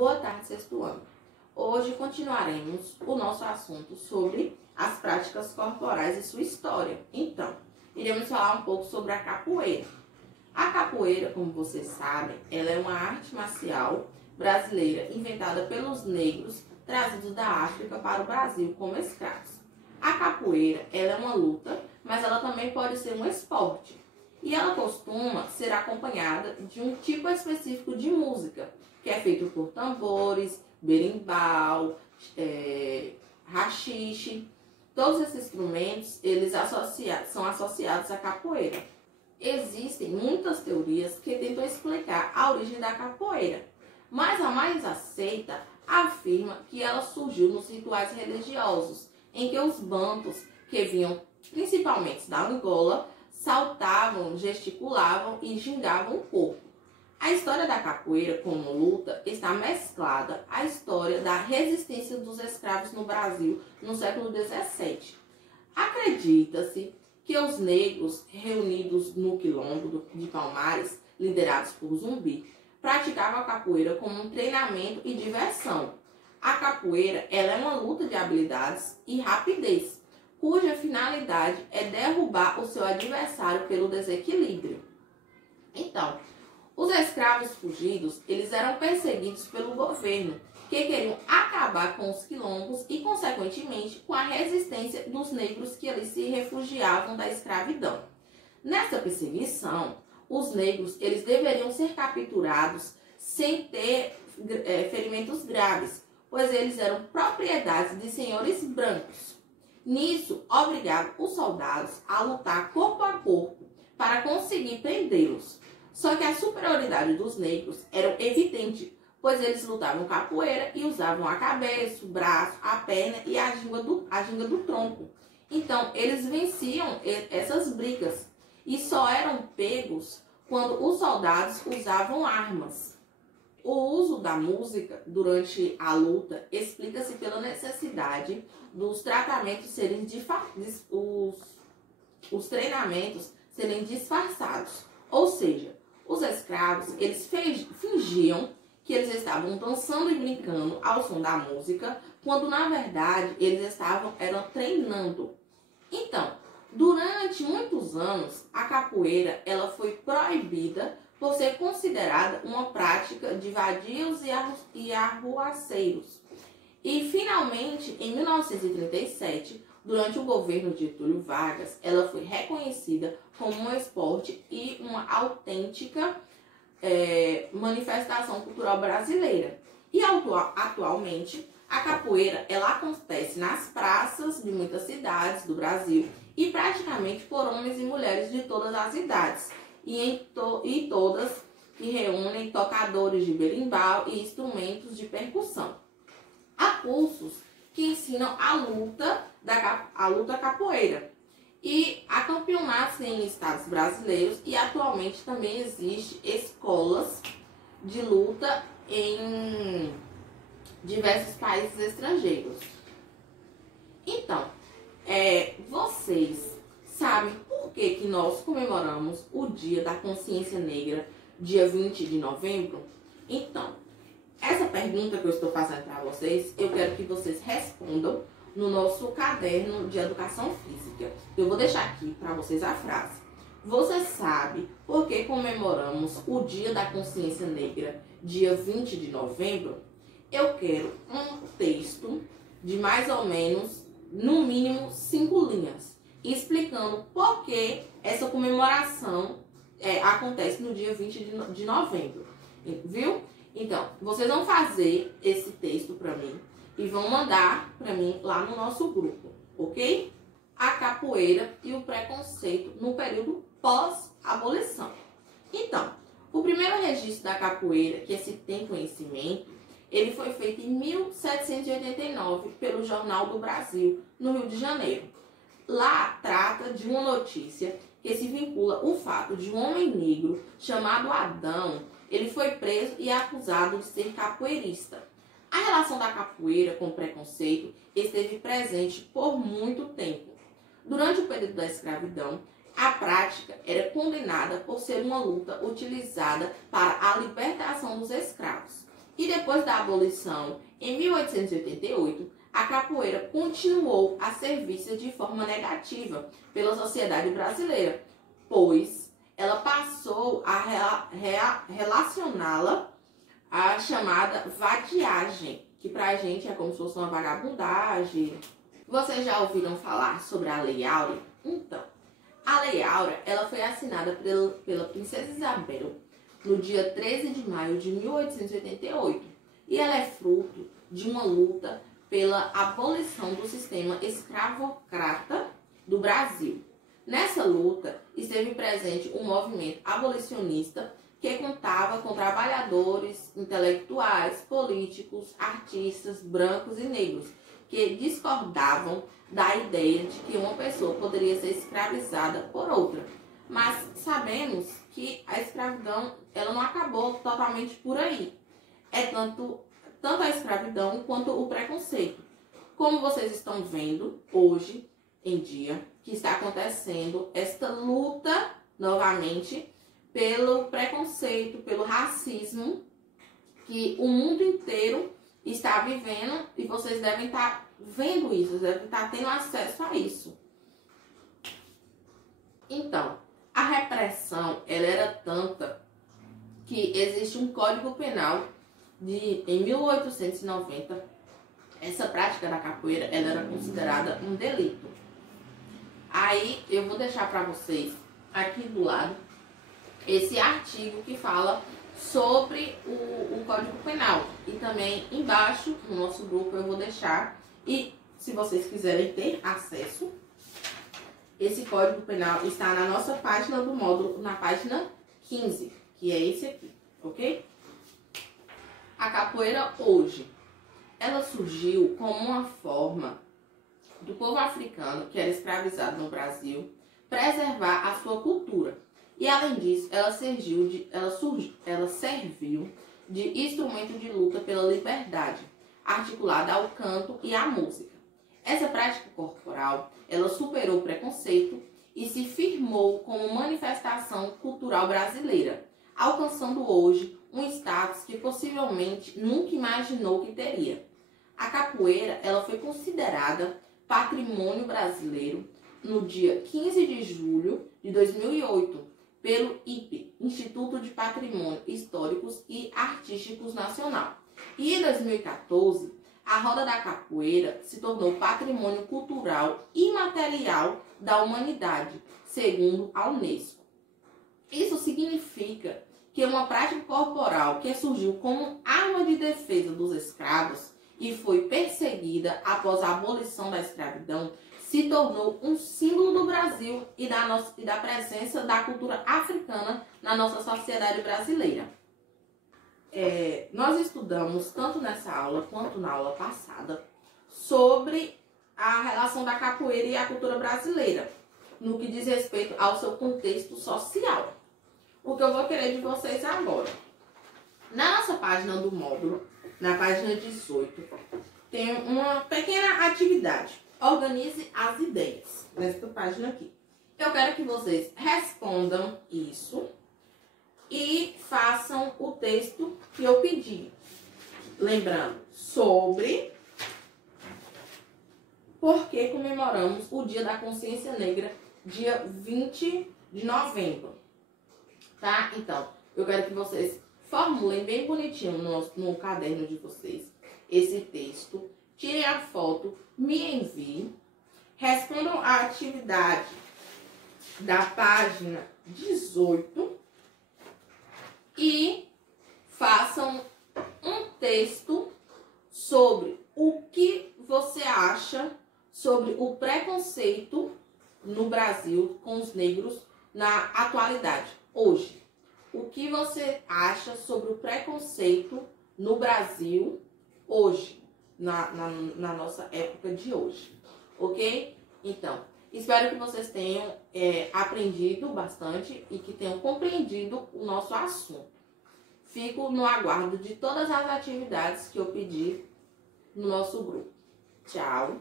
Boa tarde, sexto ano. Hoje continuaremos o nosso assunto sobre as práticas corporais e sua história. Então, iremos falar um pouco sobre a capoeira. A capoeira, como vocês sabem, ela é uma arte marcial brasileira inventada pelos negros trazidos da África para o Brasil como escravos. A capoeira, ela é uma luta, mas ela também pode ser um esporte. E ela costuma ser acompanhada de um tipo específico de música, que é feito por tambores, berimbau, rachixe. Todos esses instrumentos, eles são associados à capoeira. Existem muitas teorias que tentam explicar a origem da capoeira, mas a mais aceita afirma que ela surgiu nos rituais religiosos, em que os bantos, que vinham principalmente da Angola, saltavam, gesticulavam e gingavam o corpo. A história da capoeira como luta está mesclada à história da resistência dos escravos no Brasil no século XVII. Acredita-se que os negros reunidos no quilombo de Palmares, liderados por Zumbi, praticavam a capoeira como um treinamento e diversão. A capoeira ela é uma luta de habilidades e rapidez, cuja finalidade é derrubar o seu adversário pelo desequilíbrio. Então, os escravos fugidos, eles eram perseguidos pelo governo, que queriam acabar com os quilombos e, consequentemente, com a resistência dos negros que ali se refugiavam da escravidão. Nessa perseguição, os negros, eles deveriam ser capturados sem ter ferimentos graves, pois eles eram propriedades de senhores brancos. Nisso, obrigavam os soldados a lutar corpo a corpo para conseguir prendê-los. Só que a superioridade dos negros era evidente, pois eles lutavam capoeira e usavam a cabeça, o braço, a perna e a ginga do tronco. Então, eles venciam essas brigas e só eram pegos quando os soldados usavam armas. O uso da música durante a luta explica-se pela necessidade dos tratamentos serem os treinamentos serem disfarçados. Ou seja, os escravos, eles fingiam que eles estavam dançando e brincando ao som da música, quando na verdade eles eram treinando. Então, durante muitos anos, a capoeira ela foi proibida por ser considerada uma prática de vadios e arruaceiros. E finalmente, em 1937, durante o governo de Getúlio Vargas, ela foi reconhecida como um esporte e uma autêntica manifestação cultural brasileira. E atualmente, a capoeira ela acontece nas praças de muitas cidades do Brasil e praticamente por homens e mulheres de todas as idades, e todas que reúnem tocadores de berimbau e instrumentos de percussão. Há cursos que ensinam a luta capoeira e há campeonatos em estados brasileiros, e atualmente também existe escolas de luta em diversos países estrangeiros. Então, vocês sabem por que nós comemoramos o Dia da Consciência Negra, dia 20 de novembro? Então, essa pergunta que eu estou fazendo para vocês, eu quero que vocês respondam no nosso caderno de educação física. Eu vou deixar aqui para vocês a frase. Você sabe por que comemoramos o Dia da Consciência Negra, dia 20 de novembro? Eu quero um texto de mais ou menos, no mínimo, 5 linhas, explicando por que essa comemoração acontece no dia 20 de novembro. Viu? Então, vocês vão fazer esse texto para mim e vão mandar para mim lá no nosso grupo, ok? A capoeira e o preconceito no período pós-abolição. Então, o primeiro registro da capoeira que se tem conhecimento, ele foi feito em 1789 pelo Jornal do Brasil, no Rio de Janeiro. Lá trata de uma notícia que se vincula o fato de um homem negro chamado Adão. Ele foi preso e acusado de ser capoeirista. A relação da capoeira com o preconceito esteve presente por muito tempo. Durante o período da escravidão, a prática era condenada por ser uma luta utilizada para a libertação dos escravos. E depois da abolição, em 1888, a capoeira continuou a ser vista de forma negativa pela sociedade brasileira, pois ela passou a relacioná-la à chamada vadiagem, que pra gente é como se fosse uma vagabundagem. Vocês já ouviram falar sobre a Lei Áurea? Então, a Lei Áurea ela foi assinada pela Princesa Isabel no dia 13 de maio de 1888 e ela é fruto de uma luta pela abolição do sistema escravocrata do Brasil. Nessa luta esteve presente um movimento abolicionista que contava com trabalhadores, intelectuais, políticos, artistas, brancos e negros, que discordavam da ideia de que uma pessoa poderia ser escravizada por outra. Mas sabemos que a escravidão ela não acabou totalmente por aí. É tanto a escravidão quanto o preconceito. Como vocês estão vendo hoje em dia, que está acontecendo esta luta novamente pelo preconceito, pelo racismo que o mundo inteiro está vivendo e vocês devem estar vendo isso, vocês devem estar tendo acesso a isso. Então, a repressão ela era tanta que existe um Código Penal em 1890. Essa prática da capoeira ela era considerada um delito. Aí eu vou deixar para vocês aqui do lado esse artigo que fala sobre o Código Penal. E também embaixo no nosso grupo eu vou deixar. E se vocês quiserem ter acesso, esse Código Penal está na nossa página do módulo, na página 15, que é esse aqui, ok? A capoeira hoje, ela surgiu como uma forma do povo africano que era escravizado no Brasil preservar a sua cultura. E além disso, ela serviu de instrumento de luta pela liberdade, articulada ao canto e à música. Essa prática corporal, ela superou o preconceito e se firmou como manifestação cultural brasileira, alcançando hoje um status que possivelmente nunca imaginou que teria. A capoeira, ela foi considerada patrimônio brasileiro no dia 15 de julho de 2008, pelo IPE, Instituto de Patrimônio Históricos e Artísticos Nacional. E em 2014, a roda da capoeira se tornou patrimônio cultural imaterial da humanidade, segundo a Unesco. Isso significa que uma prática corporal que surgiu como arma de defesa dos escravos e foi perseguida após a abolição da escravidão, se tornou um símbolo do Brasil e da presença da cultura africana na nossa sociedade brasileira. Nós estudamos, tanto nessa aula quanto na aula passada, sobre a relação da capoeira e a cultura brasileira, no que diz respeito ao seu contexto social. O que eu vou querer de vocês agora. Na nossa página do módulo, na página 18, tem uma pequena atividade. Organize as ideias, nesta página aqui. Eu quero que vocês respondam isso e façam o texto que eu pedi. Lembrando, sobre por que comemoramos o Dia da Consciência Negra, dia 20 de novembro. Tá? Então, eu quero que vocês formulem bem bonitinho no caderno de vocês esse texto. Tirem a foto, me enviem, respondam a atividade da página 18 e façam um texto sobre o que você acha sobre o preconceito no Brasil com os negros na atualidade, hoje. O que você acha sobre o preconceito no Brasil hoje? Na nossa época de hoje, ok? Então, espero que vocês tenham aprendido bastante e que tenham compreendido o nosso assunto. Fico no aguardo de todas as atividades que eu pedi no nosso grupo. Tchau!